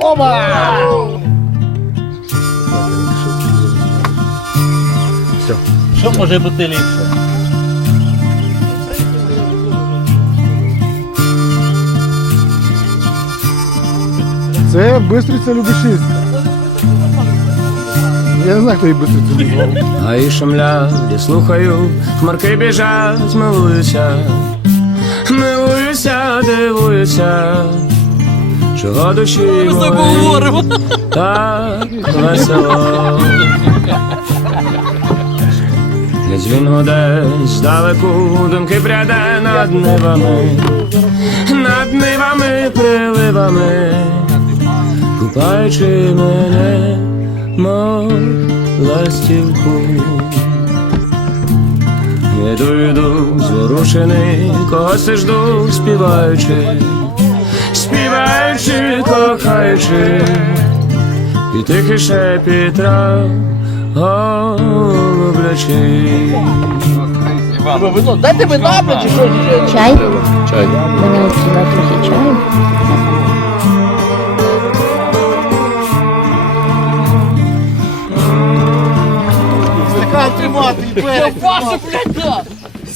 Оба! Все. Що може бути ліпше? Це бистриця Любишист. Я не знаю, хто її бистрицю назвав. А і шумля, я слухаю, хмарки біжать, милуюся милуюся, дивуюся, чого душі мої. так весело. Дзвін гуде здалеку, думки пряде над нивами, над нивами, приливами, купаючи мене, мов ластівку. Зворушений, когось і жду, співаючи, співаючи, кохаючи, і тихий шепіт трав, голублячий. Дайте вина, блядь, чи що? Чай? Чай. Мені сюди трохи чаю. Стакан тримати і. Ваше, блядь,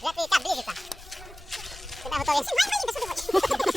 Як так движется. Когда готовится.